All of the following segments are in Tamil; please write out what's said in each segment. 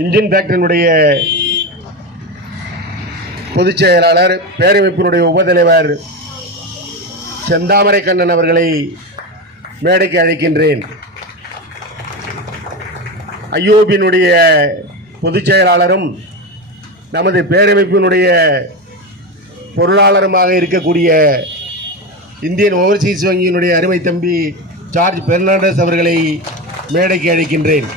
இன்ஜின் ஃபேக்டரியினுடைய பொதுச் செயலாளர் பேரமைப்பினுடைய உபத்தலைவர் செந்தாமரை கண்ணன் அவர்களை மேடைக்கு அழைக்கின்றேன். ஐயோபியினுடைய பொதுச் செயலாளரும் நமது பேரமைப்பினுடைய பொருளாளருமாக இருக்கக்கூடிய இந்தியன் ஓவர்சீஸ் வங்கியினுடைய அருமை தம்பி ஜார்ஜ் பெர்னாண்டஸ் அவர்களை மேடைக்கு அழைக்கின்றேன்.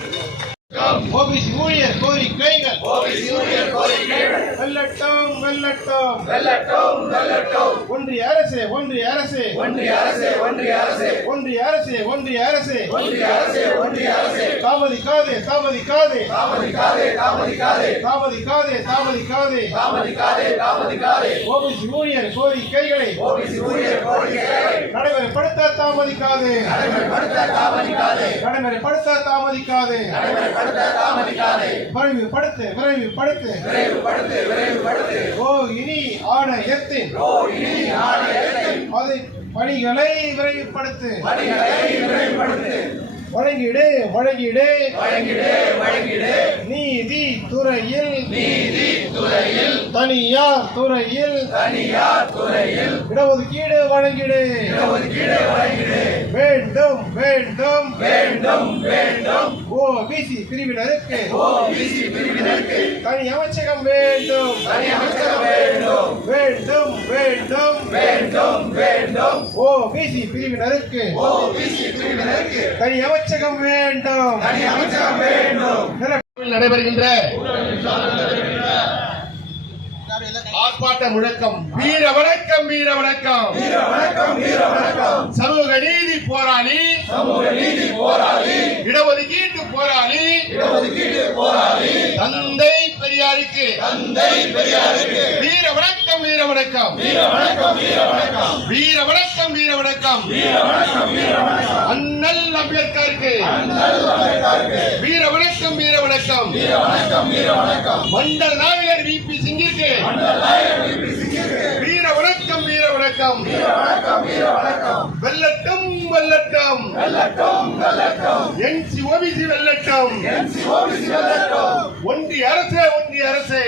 ஒன்றிய அரசு ஒன்றிய அரசு ஒன்றிய அரசு ஒன்றிய அரசு ஒன்றிய அரசு ஒன்றிய அரசு ஒன்றிய அரசு ஒன்றிய அரசு தாமதிக்காதே தாமதிக்காதே தாமதிக்காதே தாமதிக்காதே தாமதிக்காதே தாமதிக்காதே தாமதிக்காதே தாமதிக்காதே ஓபிசி ஊழியர் கோரிக்கைகளை ஓபிசி ஊழியர் கோரிக்கைகளை நடைமுறைப்படுத்த தாமதிக்காதே நடைமுறைப்படுத்த தாமதிக்காதே நடைமுறைப்படுத்த தாமதிக்காதே நடைமுறைப்படுத்த தாமதிக்காதே விரைவுபடுத்து விரைவுபடுத்து விரைவுபடுத்து விரைவுபடுத்து இனி ஆணையத்தின் பணிகளை விரைவுபடுத்து வழங்கிடு வழங்கிடு வழங்கிடு வழங்கிடு நீதித்துறையில் தனியார் துறையில் இடஒதுக்கீடு வழங்கிடு வேண்டும் வேண்டும் வேண்டும் வேண்டும் ஓபிசி பிரிவினருக்கு தனி அமைச்சகம் வேண்டும் வேண்டும் வேண்டும் வேண்டும் வேண்டும் ஓபிசி பிரிவினருக்கு தனி அமைச்சகம் வேண்டும் நடைபெறுகின்ற ஆர்ப்பாட்ட முழக்கம் வீர வணக்கம் வீர வணக்கம் வீர வணக்கம் வீர வணக்கம் சமூக நீதி போராளி இடஒதுக்கீட்டு போராளி தந்தை பெரியாருக்கு வீர வணக்கம் வீர வணக்கம் வீர வணக்கம் வீர வணக்கம் அண்ணல் அம்பேத்கருக்கு வீர வணக்கம் வீர வணக்கம் மண்டல் நாயகர் விபி சிங்கிற்கு வீர வணக்கம் வீர வணக்கம் வெல்லட்டும் வெல்லட்டும் என்சி ஓபிசி வெல்லட்டும் ஒன்றிய அரசே ஒன்றிய அரசே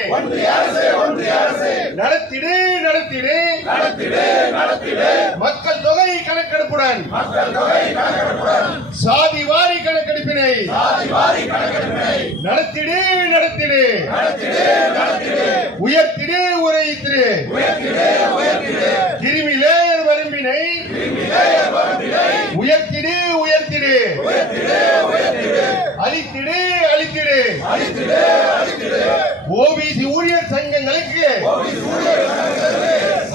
நடத்திடு மக்கள் தொகை கணக்கெடுப்புடன் சாதி வாரி கணக்கெடுப்பினை நடத்திடு உயர்த்திடு உரைத்திடு கிருமி லேயர் வரம்பினை உயர்த்திடு அளித்திடு ஓபிசி ஊழியர் சங்கங்களுக்கு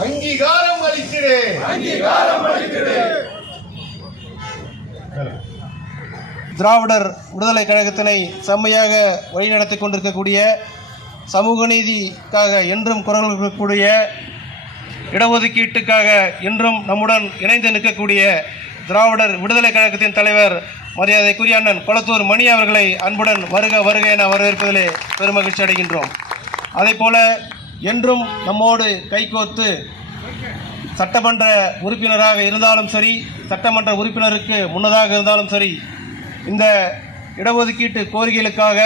அங்கீகாரம் அளித்திடு திராவிடர் விடுதலை கழகத்தினை செம்மையாக வழிநடத்திக் கொண்டிருக்கக்கூடிய சமூக நீதிக்காக என்றும் குரல் கொடுக்கக்கூடிய இடஒதுக்கீட்டுக்காக இன்றும் நம்முடன் இணைந்து நிற்கக்கூடிய திராவிடர் விடுதலை கழகத்தின் தலைவர் மரியாதைக்குரிய அண்ணன் கொளத்தூர் மணி அவர்களை அன்புடன் வருக என வரவேற்பதிலே பெருமகிழ்ச்சி அடைகின்றோம். அதேபோல என்றும் நம்மோடு கைகோத்து சட்டமன்ற உறுப்பினராக இருந்தாலும் சரி, சட்டமன்ற உறுப்பினருக்கு முன்னதாக இருந்தாலும் சரி, இந்த இடஒதுக்கீட்டு கோரிக்கைகளுக்காக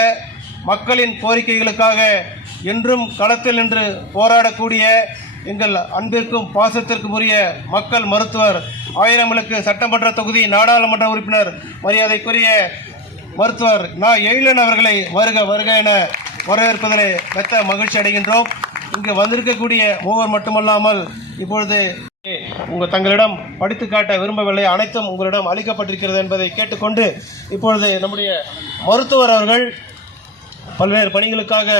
மக்களின் கோரிக்கைகளுக்காக என்றும் களத்தில் நின்று போராடக்கூடிய எங்கள் அன்பிற்கும் பாசத்திற்கும் உரிய மக்கள் மருத்துவர் ஆயிரம்விளக்கு சட்டமன்ற தொகுதி நாடாளுமன்ற உறுப்பினர் மரியாதைக்குரிய மருத்துவர் எழிலன் அவர்களை வருக என வரவேற்பதிலே மெத்த மகிழ்ச்சி அடைகின்றோம். இங்கு வந்திருக்கக்கூடிய மூவர் மட்டுமல்லாமல் இப்பொழுது தங்களிடம் படித்து காட்ட விரும்பவில்லை, அனைத்தும் உங்களிடம் அளிக்கப்பட்டிருக்கிறது என்பதை கேட்டுக்கொண்டு இப்பொழுது நம்முடைய மருத்துவர் அவர்கள் பல்வேறு பணிகளுக்காக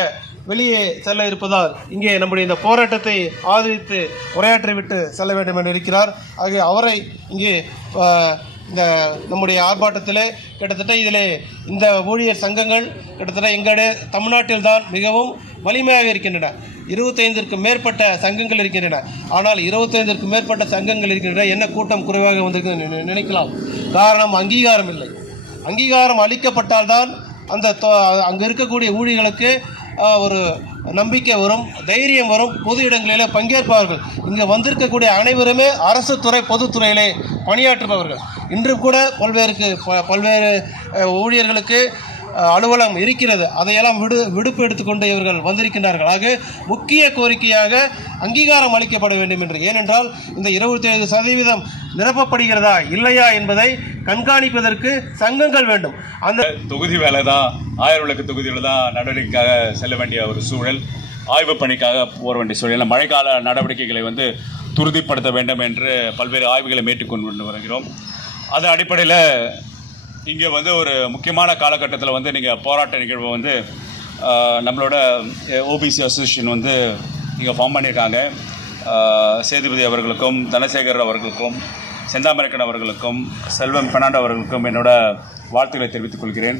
வெளியே செல்ல இருப்பதால் இங்கே நம்முடைய இந்த போராட்டத்தை ஆதரித்து உரையாற்றிவிட்டு செல்ல வேண்டும் என்று இருக்கிறார். ஆகிய அவரை இங்கே இந்த நம்முடைய ஆர்ப்பாட்டத்திலே கிட்டத்தட்ட இதிலே இந்த ஊழியர் சங்கங்கள் கிட்டத்தட்ட எங்களுடைய தமிழ்நாட்டில் தான் மிகவும் வலிமையாக இருக்கின்றன. 25க்கும் மேற்பட்ட சங்கங்கள் இருக்கின்றன. ஆனால் 25க்கும் மேற்பட்ட சங்கங்கள் இருக்கின்றன, என்ன கூட்டம் குறைவாக வந்திருக்கிறது நினைக்கலாம். காரணம் அங்கீகாரம் இல்லை. அங்கீகாரம் அளிக்கப்பட்டால்தான் அங்கே இருக்கக்கூடிய ஊழியர்களுக்கு ஒரு நம்பிக்கை வரும், தைரியம் வரும், பொது இடங்களிலே பங்கேற்பார்கள். இங்கே வந்திருக்கக்கூடிய அனைவருமே அரசு துறை பொதுத்துறையிலே பணியாற்றுபவர்கள். இன்று கூட பல்வேறு ஊழியர்களுக்கு அலுவலகம் இருக்கிறது. அதையெல்லாம் விடுப்பு எடுத்துக்கொண்டு இவர்கள் வந்திருக்கின்றார்கள். ஆக முக்கிய கோரிக்கையாக அங்கீகாரம் அளிக்கப்பட வேண்டும் என்று. ஏனென்றால் இந்த 27% நிரப்பப்படுகிறதா இல்லையா என்பதை கண்காணிப்பதற்கு சங்கங்கள் வேண்டும். அந்த தொகுதி வேலை தான், ஆயிரம் விளக்கு தொகுதியில் தான் நடவடிக்கைக்காக செல்ல வேண்டிய ஒரு சூழல், ஆய்வு பணிக்காக போக வேண்டிய சூழல். மழைக்கால நடவடிக்கைகளை துரிதப்படுத்த வேண்டும் என்று பல்வேறு ஆய்வுகளை மேற்கொண்டு வருகிறோம். அதன் அடிப்படையில் இங்கே ஒரு முக்கியமான காலகட்டத்தில் நீங்கள் போராட்ட நிகழ்வு நம்மளோட ஓபிசி அசோசியேஷன் இங்கே ஃபார்ம் பண்ணியிருக்காங்க. சேதுபதி அவர்களுக்கும், தனசேகர் அவர்களுக்கும், செந்தாமரைக்கன் அவர்களுக்கும், செல்வம் பெர்னாண்டோ அவர்களுக்கும் என்னோட வாழ்த்துக்களை தெரிவித்துக் கொள்கிறேன்.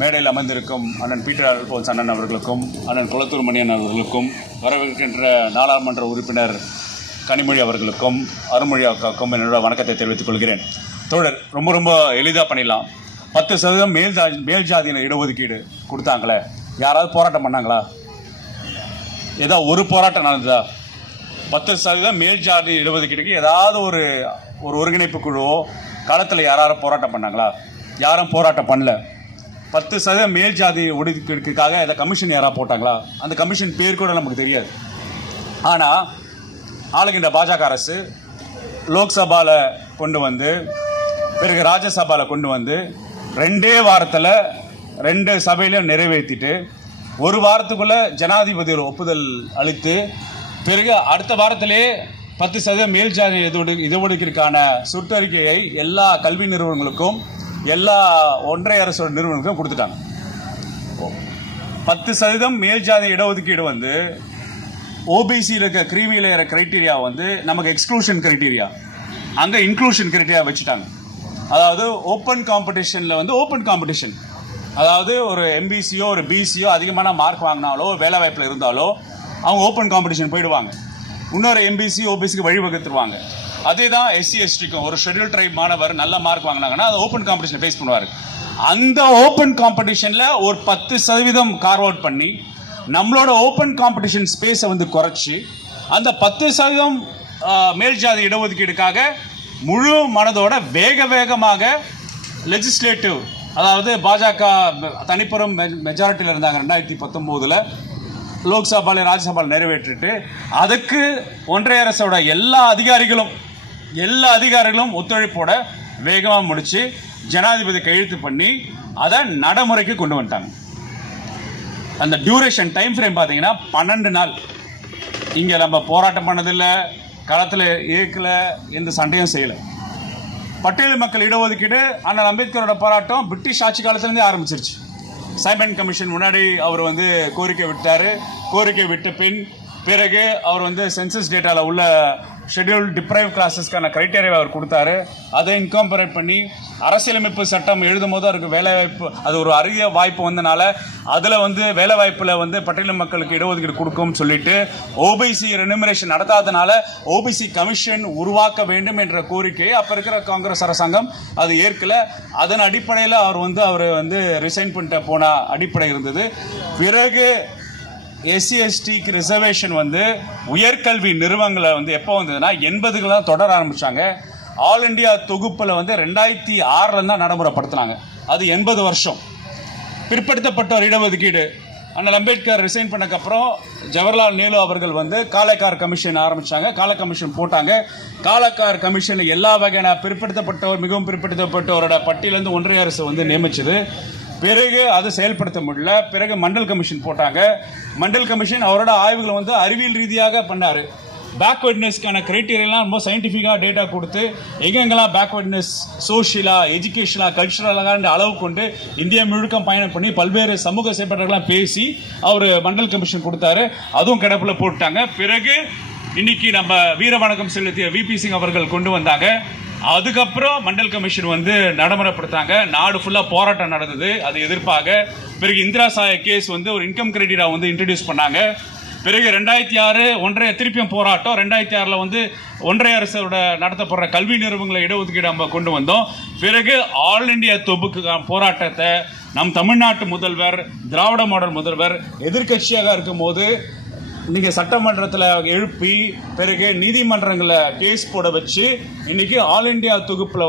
மேடையில் அமர்ந்திருக்கும் அண்ணன் பீட்டர் அல்போன்ஸ் அண்ணன் அவர்களுக்கும், அண்ணன் குளத்தூர் மணியன் அவர்களுக்கும், வரவிருக்கின்ற நாடாளுமன்ற உறுப்பினர் கனிமொழி அவர்களுக்கும், அருள்மொழி அக்காவுக்கும் என்னோட வணக்கத்தை தெரிவித்துக் கொள்கிறேன். தோழர், ரொம்ப எளிதாக பண்ணிடலாம். 10% மேல் ஜாதியினர் இடஒதுக்கீடு கொடுத்தாங்களே, யாராவது போராட்டம் பண்ணாங்களா? ஏதாவது ஒரு போராட்டம் நடந்ததா? 10% மேல் ஜாதி இடஒதுக்கீடுக்கு ஏதாவது ஒரு ஒருங்கிணைப்பு குழுவோ களத்தில் யாராவது போராட்டம் பண்ணாங்களா? யாரும் போராட்டம் பண்ணல. 10% மேல் ஜாதி ஒதுக்கீடுக்காக இந்த கமிஷன் யாராவது போட்டாங்களா? அந்த கமிஷன் பேர் கூட நமக்கு தெரியாது. ஆனால் ஆளுகின்ற பாஜக அரசு லோக்சபாவில் கொண்டு பிறகு ராஜ்யசபாவில் கொண்டு 2 வாரத்தில் 2 சபையிலும் நிறைவேற்றிட்டு 1 வாரத்துக்குள்ளே ஜனாதிபதி ஒப்புதல் அளித்து பிறகு அடுத்த வாரத்திலே 10% மேல் ஜாதி இடஒதுக்கீடுக்கான சுற்றறிக்கையை எல்லா கல்வி நிறுவனங்களுக்கும், எல்லா ஒன்றிய அரசு நிறுவனங்களுக்கும் கொடுத்துட்டாங்க. 10% மேல் ஜாதி இடஒதுக்கீடு ஓபிசியில் இருக்க கிரீமி லேயர் கிரைட்டீரியா நமக்கு எக்ஸ்க்ளூஷன் கிரைட்டீரியா, அங்கே இன்க்ளூஷன் கிரைட்டீரியா வச்சுட்டாங்க. அதாவது ஓப்பன் காம்படிஷனில் ஓப்பன் காம்படிஷன், அதாவது ஒரு எம்பிசியோ ஒரு பிசியோ அதிகமான மார்க் வாங்கினாலோ வேலை வாய்ப்பில் இருந்தாலோ அவங்க ஓப்பன் காம்படிஷன் போயிடுவாங்க. இன்னொரு எம்பிசி ஓபிசிக்கு வழிவகுத்துருவாங்க. அதே தான் எஸ்சி எஸ்டிக்கும். ஒரு ஷெட்யூல் ட்ரைப் மாணவர் நல்ல மார்க் வாங்கினாங்கன்னா அது ஓப்பன் காம்படிஷன் ஃபேஸ் பண்ணுவார். அந்த ஓப்பன் காம்படிஷனில் ஒரு 10% கார்வ் அவுட் பண்ணி நம்மளோட ஓப்பன் காம்படிஷன் ஸ்பேஸை குறைச்சி அந்த 10% மேல் ஜாதி இடஒதுக்கீடுக்காக முழு மனதோட வேகமாக லெஜிஸ்லேட்டிவ், அதாவது பாஜக தனிப்பெரும் மெஜாரிட்டியில் இருந்தாங்க 2019 லோக்சபாவில் ராஜ்யசபாவில் நிறைவேற்றிட்டு அதுக்கு ஒன்றிய அரசோட எல்லா அதிகாரிகளும் ஒத்துழைப்போட வேகமாக முடித்து ஜனாதிபதி கையெழுத்து பண்ணி அதை நடைமுறைக்கு கொண்டு வந்துட்டாங்க. அந்த டியூரேஷன் டைம் ஃப்ரேம் பார்த்தீங்கன்னா 12 நாள். இங்கே நம்ம போராட்டம் பண்ணதில்லை, களத்தில் இயக்கல, எந்த சண்டையும் செய்யலை. பட்டியல் மக்கள் இடஒதுக்கீடு அண்ணல் அம்பேத்கரோட போராட்டம் பிரிட்டிஷ் ஆட்சி காலத்துலேருந்தே ஆரம்பிச்சிருச்சு. சைமன் கமிஷன் முன்னாடி அவர் கோரிக்கை விட்டார். கோரிக்கை விட்ட பிறகு அவர் சென்சஸ் டேட்டாவில் உள்ள ஷெட்யூல் டிப்ரைவ் கிளாஸஸ்க்கான கிரைட்டீரியாவை அவர் கொடுத்தாரு. அதை இன்காம்பரேட் பண்ணி அரசியலமைப்பு சட்டம் எழுதும் போது அவருக்கு வேலைவாய்ப்பு, அது ஒரு அரிய வாய்ப்பு வந்தனால அதில் வேலைவாய்ப்பில் பட்டியல் மக்களுக்கு இடஒதுக்கீடு கொடுக்கும்னு சொல்லிட்டு ஓபிசி ரெனுமரேஷன் நடத்தாதனால ஓபிசி கமிஷன் உருவாக்க வேண்டும் என்ற கோரிக்கையை அப்போ இருக்கிற காங்கிரஸ் அரசாங்கம் அது ஏற்கல. அதன் அடிப்படையில் அவர் ரிசைன் பண்ணிட்டு போன அடிப்படை இருந்தது. பிறகு எஸ்சி எஸ்டிக்கு ரிசர்வேஷன் உயர்கல்வி நிறுவனங்களை எப்போ வந்ததுன்னா 80களில் தான் தொடர ஆரம்பித்தாங்க. ஆல் இண்டியா தொகுப்பில் 2006 தான் நடைமுறைப்படுத்தினாங்க. அது 80 வருஷம். பிற்படுத்தப்பட்டோர் இடஒதுக்கீடு அண்ணல் அம்பேத்கர் ரிசைன் பண்ணக்கப்புறம் ஜவஹர்லால் நேரு அவர்கள் காலைக்கார் கமிஷன் ஆரம்பித்தாங்க. காலை கமிஷன் போட்டாங்க. காலைக்கார் கமிஷனில் எல்லா வகையான பிற்படுத்தப்பட்டோர், மிகவும் பிற்படுத்தப்பட்டவரோட பட்டியலேருந்து ஒன்றிய அரசு நியமிச்சது. பிறகு அது செயல்படுத்த முடியல. பிறகு மண்டல் கமிஷன் போட்டாங்க. மண்டல் கமிஷன் அவரோட ஆய்வுகளை அறிவியல் ரீதியாக பண்ணார். பேக்வர்ட்னஸ்க்கான கிரைட்டீரியெல்லாம் ரொம்ப சயின்டிஃபிக்காக டேட்டா கொடுத்து எங்கெங்கெல்லாம் பேக்வர்ட்னஸ் சோஷியலாக, எஜுகேஷனாக, கல்ச்சுரலாக அளவு கொண்டு இந்தியா முழுக்க பயணம் பண்ணி பல்வேறு சமூக செயற்பாடுகள்லாம் பேசி அவர் மண்டல் கமிஷன் கொடுத்தாரு. அதுவும் கிடப்பில் போட்டாங்க. பிறகு இன்னைக்கு நம்ம வீர வணக்கம் செலுத்திய விபி சிங் அவர்கள் கொண்டு வந்தாங்க. அதுக்கப்புறம் மண்டல் கமிஷன் நடைமுறைப்படுத்தாங்க. நாடு ஃபுல்லாக போராட்டம் நடந்தது அது எதிர்ப்பாக. பிறகு இந்திரா சாய கேஸ் ஒரு இன்கம் கிரெடிட்டா இன்ட்ரடியூஸ் பண்ணாங்க. பிறகு 2006 ஒன்றிய திருப்பியும் போராட்டம். 2006 ஒன்றிய அரசோட நடத்தப்படுற கல்வி நிறுவனங்களை இடஒதுக்கீடு நம்ம கொண்டு வந்தோம். பிறகு ஆல் இண்டியா தொகுப்புக்கு போராட்டத்தை நம் தமிழ்நாட்டு முதல்வர், திராவிட மாடல் முதல்வர் எதிர்கட்சியாக இருக்கும் போது நீங்கள் சட்டமன்றத்தில் எழுப்பி பிறகு நீதிமன்றங்களில் கேஸ் போட வச்சு இன்னைக்கு ஆல் இண்டியா தொகுப்பில்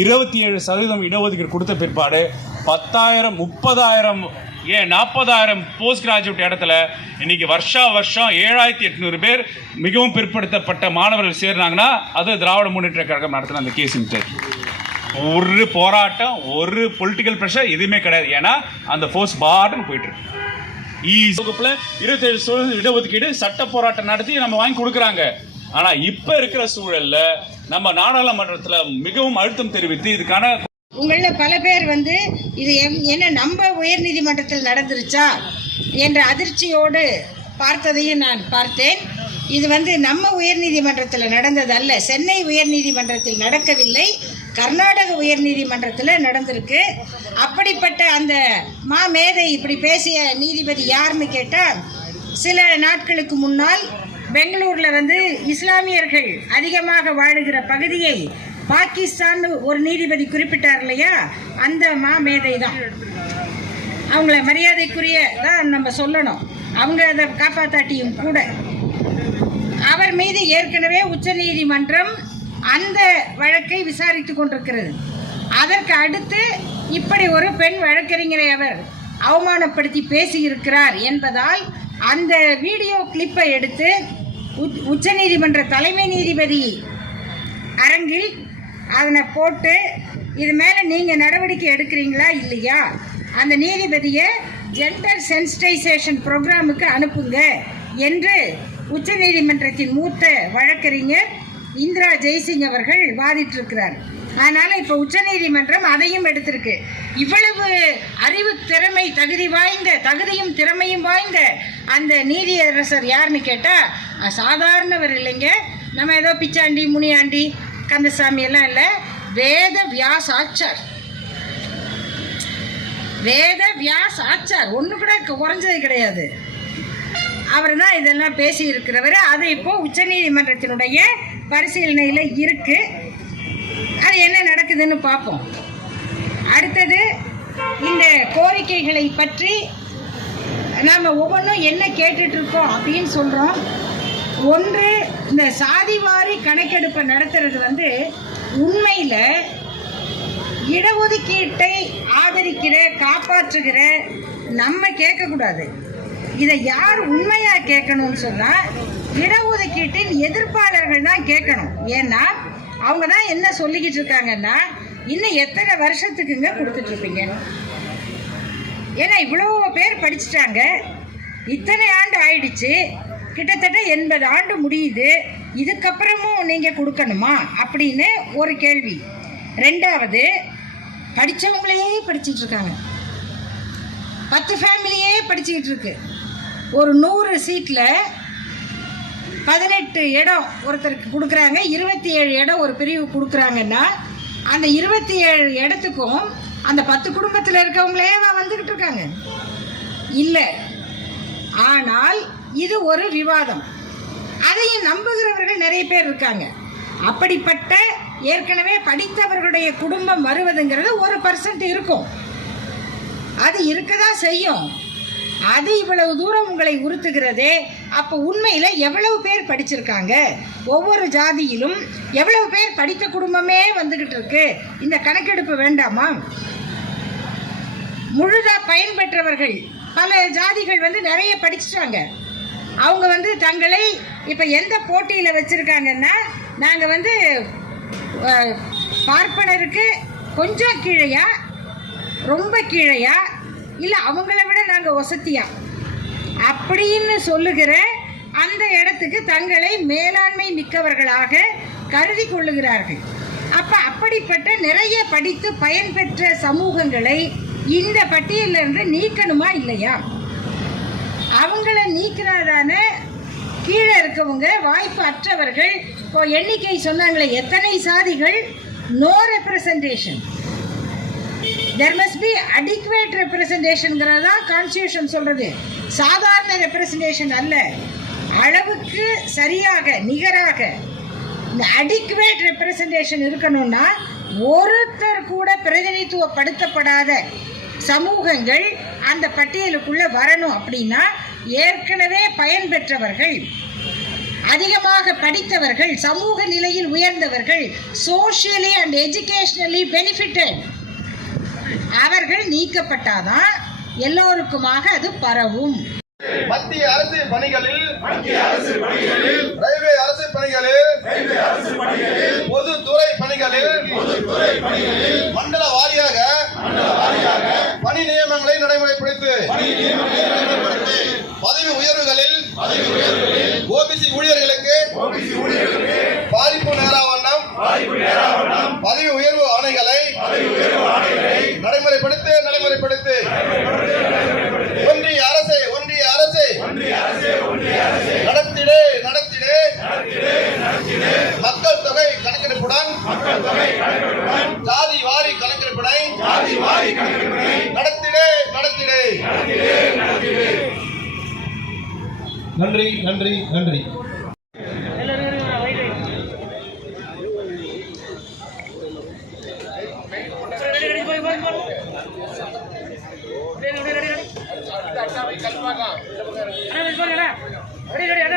27% இடஒதுக்கீடு கொடுத்த பிற்பாடு 10,000 30,000 ஏன் 40,000 போஸ்ட் கிராஜுவேட் இடத்துல இன்னைக்கு வருஷம் 7,800 பேர் மிகவும் பிற்படுத்தப்பட்ட மாணவர்கள் சேர்றாங்கன்னா அது திராவிட முன்னேற்ற கழகம் நடத்தின அந்த கேஸ். ஒரு போராட்டம், ஒரு பொலிட்டிக்கல் ப்ரெஷர் எதுவுமே கிடையாது. ஏன்னா அந்த ஃபோர்ஸ் பாட்டுன்னு போயிட்டு இருக்கு. வகுப்புல 27% இடஒதுக்கீடு சட்ட போராட்டம் நடத்தி நம்ம வாங்கி கொடுக்குறாங்க. ஆனா இப்ப இருக்கிற சூழல்ல நம்ம நாடாளுமன்றத்துல மிகவும் அழுத்தம் தெரிவித்து இதுக்கான உங்கள பல பேர் இது என்ன நம்ம உயர்நீதிமன்றத்தில் நடந்துருச்சா என்ற அதிர்ச்சியோடு பார்த்ததையும் நான் பார்த்தேன். இது நம்ம உயர்நீதிமன்றத்தில் நடந்தது அல்ல, சென்னை உயர்நீதிமன்றத்தில் நடக்கவில்லை, கர்நாடக உயர்நீதிமன்றத்தில் நடந்திருக்கு. அப்படிப்பட்ட அந்த மேதை இப்படி பேசிய நீதிபதி யாருன்னு கேட்டால், சில நாட்களுக்கு முன்னால் பெங்களூரில் இஸ்லாமியர்கள் அதிகமாக வாழுகிற பகுதியை பாகிஸ்தான் ஒரு நீதிபதி குறிப்பிட்டார் இல்லையா, அந்த மேதை தான். அவங்கள மரியாதைக்குரிய தான் நம்ம சொல்லணும், அவங்க அதை காப்பாத்தாட்டியும் கூட. அவர் மீது ஏற்கனவே உச்சநீதிமன்றம் அந்த வழக்கை விசாரித்துக் கொண்டிருக்கிறது. அதற்கு அடுத்து இப்படி ஒரு பெண் வழக்கறிஞரை அவர் அவமானப்படுத்தி பேசியிருக்கிறார் என்பதால் அந்த வீடியோ கிளிப்பை எடுத்து உச்சநீதிமன்ற தலைமை நீதிபதி அரங்கில் அதனை போட்டு, இது மேலே நீங்கள் நடவடிக்கை எடுக்கிறீங்களா இல்லையா, அந்த நீதிபதியை ஜெண்டர் சென்சிட்டைசேஷன் ப்ரோக்ராமுக்கு அனுப்புங்க என்று உச்சநீதிமன்றத்தின் மூத்த வழக்கறிஞர் இந்திரா ஜெய்சிங் அவர்கள் வாதிட்டிருக்கிறார். அதனால் இப்போ உச்சநீதிமன்றம் அதையும் எடுத்திருக்கு. இவ்வளவு அறிவு திறமை தகுதியும் திறமையும் வாய்ந்த அந்த நீதியரசர் யாருன்னு கேட்டால் சாதாரணவர் இல்லைங்க. நம்ம ஏதோ பிச்சாண்டி முனியாண்டி கந்தசாமி எல்லாம் இல்லை, வேத வியாஸ் ஆச்சார் ஒன்று கூட குறைஞ்சது கிடையாது. அவர் தான் இதெல்லாம் பேசி இருக்கிறவர். அது இப்போ உச்சநீதிமன்றத்தினுடைய பரிசீலனையில் இருக்கு. அது என்ன நடக்குதுன்னு பார்ப்போம். அடுத்தது இந்த கோரிக்கைகளை பற்றி நாம் ஒவ்வொன்றும் என்ன கேட்டுட்டு இருக்கோம் அப்படின்னு சொல்கிறோம். ஒன்று, இந்த சாதிவாரி கணக்கெடுப்பை நடத்துறது உண்மையில் இடஒதுக்கீட்டை ஆதரிக்கிற காப்பாற்றுகிற நம்ம கேட்கக்கூடாது. இதை யார் உண்மையாக கேட்கணும்னு சொன்னால் இடஒதுக்கீட்டின் எதிர்ப்பாளர்கள் தான் கேட்கணும். ஏன்னா அவங்க தான் என்ன சொல்லிக்கிட்டு இருக்காங்கன்னா, இன்னும் எத்தனை வருஷத்துக்குங்க கொடுத்துட்ருப்பீங்க, ஏன்னா இவ்வளோ பேர் படிச்சுட்டாங்க, இத்தனை ஆண்டு ஆயிடுச்சு, கிட்டத்தட்ட 80 ஆண்டு முடியுது, இதுக்கப்புறமும் நீங்கள் கொடுக்கணுமா அப்படின்னு ஒரு கேள்வி. ரெண்டாவது, படித்தவங்களையே படிச்சுட்டு இருக்காங்க, 10 ஃபேமிலியே படிச்சுக்கிட்டு இருக்கு. ஒரு 100 சீட்டில் 18 இடம் ஒருத்தருக்கு கொடுக்குறாங்க, 27 இடம் ஒரு பிரிவு கொடுக்குறாங்கன்னா அந்த 27 இடத்துக்கும் அந்த 10 குடும்பத்தில் இருக்கவங்களே வந்துக்கிட்டு இருக்காங்க இல்லை. ஆனால் இது ஒரு விவாதம், அதையும் நம்புகிறவர்கள் நிறைய பேர் இருக்காங்க. அப்படிப்பட்ட ஏற்கனவே படித்தவர்களுடைய குடும்பம் வருவதுங்கிறது 1% இருக்கும், அது இருக்கதான் செய்யும். அது இவ்வளவு தூரம் உங்களை உறுத்துகிறதே, அப்போ உண்மையில் எவ்வளவு பேர் படிச்சிருக்காங்க, ஒவ்வொரு ஜாதியிலும் எவ்வளவு பேர் படித்த குடும்பமே வந்துக்கிட்டு இருக்கு, இந்த கணக்கெடுப்பு வேண்டாமா? முழுதாக பயன்பெற்றவர்கள் பல ஜாதிகள் நிறைய படிச்சுட்டாங்க. அவங்க தங்களை இப்போ எந்த போட்டியில் வச்சுருக்காங்கன்னா, நாங்கள் பார்ப்பனருக்கு கொஞ்சம் கீழையா, ரொம்ப கீழையா, இல்லை அவங்கள விட நாங்கள் வசதியா அப்படின்னு சொல்லுகிற அந்த இடத்துக்கு தங்களை மேலாண்மை மிக்கவர்களாக கருதி கொள்ளுகிறார்கள். அப்போ அப்படிப்பட்ட நிறைய படித்து பயன்பெற்ற சமூகங்களை இந்த பட்டியலிருந்து நீக்கணுமா இல்லையா? அவங்கள நீக்கிறாதான கீழே இருக்கவங்க வாய்ப்பு அற்றவர்கள். இப்போ எண்ணிக்கை சொன்னாங்களே எத்தனை சாதிகள், no representation, there must be adequate representationங்கிறதா கான்ஸ்டியூஷன் சொல்றது. சாதாரண ரெப்ரசன்டேஷன் அல்ல, அளவுக்கு சரியாக நிகராக இந்த adequate representation இருக்கணும்னா ஒருத்தர் கூட பிரதிநிதித்துவப்படுத்தப்படாத சமூகங்கள் அந்த பட்டியலுக்குள்ள வரணும். அப்படின்னா ஏற்கனவே பயன்பெற்றவர்கள், அதிகமாக படித்தவர்கள், சமூக நிலையில் உயர்ந்தவர்கள், சோஷியலி அண்ட் எஜுகேஷனலி பெனிஃபிட்டட், அவர்கள் நீக்கப்பட்டாதான் எல்லோருக்குமாக அது பரவும். மத்திய அரசு பணிகளில் ரயில்வே அரசு பணிகளில் பொதுத்துறை பணிகளில் மண்டல வாரியாக பணி நியமனங்களை நடைமுறைப்படுத்தி பதவி உயர்வுகளில் ஓபிசி ஊழியர்களுக்கு பாதிப்பு நேரா வண்ணம் பதவி உயர்வு ஆணைகளை நடைமுறைப்படுத்து ஒன்றிய அரசே நடத்திடு மக்கள் தொகை கணக்கெடுப்புடன் ஜாதி வாரி கணக்கெடுப்பினை நடத்திடு. நன்றி. ready.